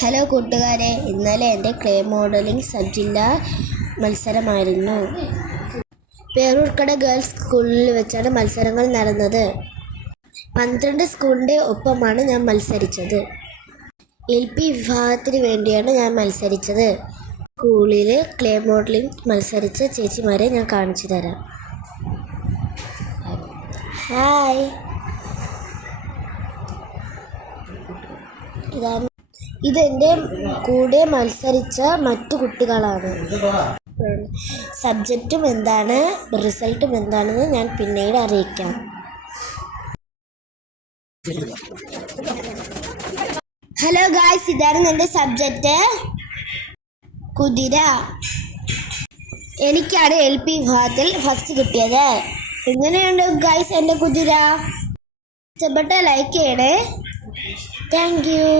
Hello കൂട്ടുകാരെ, ഇന്നലെ എൻ്റെ ക്ലേ മോഡലിംഗ് സബ് ജില്ലാ മത്സരമായിരുന്നു. പേരൂർക്കട ഗേൾസ് സ്കൂളിൽ വെച്ചാണ് മത്സരങ്ങൾ നടന്നത്. 12 സ്കൂളിൻ്റെ ഒപ്പമാണ് ഞാൻ മത്സരിച്ചത്. LP വിഭാഗത്തിന് വേണ്ടിയാണ് ഞാൻ മത്സരിച്ചത്. സ്കൂളിൽ ക്ലേ മോഡലിംഗ് മത്സരിച്ച ചേച്ചിമാരെ ഞാൻ കാണിച്ചു തരാം. ഹായ്, ഇതെൻ്റെ കൂടെ മത്സരിച്ച മറ്റു കുട്ടികളാണ്. സബ്ജക്റ്റും എന്താണ്, റിസൾട്ടും എന്താണെന്ന് ഞാൻ പിന്നീട് അറിയിക്കാം. ഹലോ ഗായ്സ്, ഇതാണ് എൻ്റെ സബ്ജക്റ്റ്, കുതിര. എനിക്കാണ് LP വിഭാഗത്തിൽ ഫസ്റ്റ് കിട്ടിയത്. എങ്ങനെയുണ്ട് ഗായ്സ് എൻ്റെ കുതിര? ഇഷ്ടപ്പെട്ട ലൈക്ക് ചെയ്യണേ. Thank you.